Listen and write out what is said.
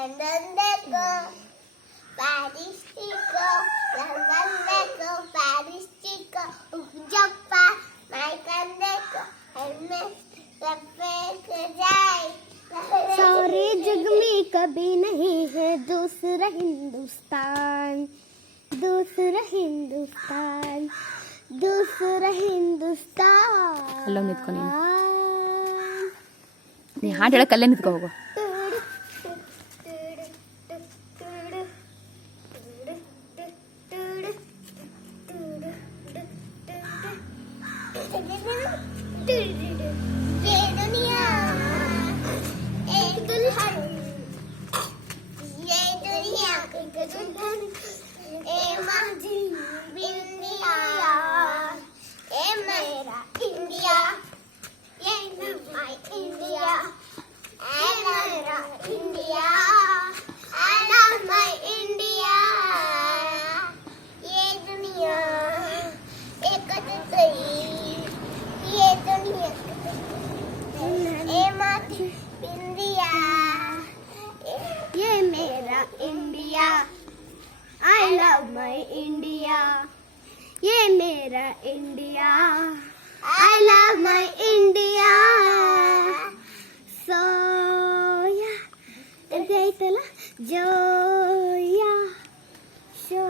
London देखो, Paris देखो, London देखो, Paris देखो, Japan, Michael देखो, Hermes लपेट जाए। सारे जग में कभी नहीं है दूसरा हिंदुस्तान, दूसरा हिंदुस्तान, दूसरा हिंदुस्तान. ಅಲ್ಲೋಗಿ ನಿಂತ್ಕೊ ನೀನು. ನೀ ಹಾಡು ಹೇಳಕ್ಕೆ ಅಲ್ಲೇ ನಿಂತ್ಕೊ ಹೋಗು. ये दुनिया एक दुल्हन, ये दुनिया एक दुल्हन, ए माझी इंडिया, ए मेरा इंडिया, ये माय इंडिया, I मेरा India, I love my India. ये दुनिया एक दुनिया, ये दुनिया ए माझी इंडिया, ये मेरा India, I love my India. ये मेरा India, I love my India. Soya ಅಂತ ಆಯ್ತಲ್ಲ, ಜೋಯಾ ಶೋ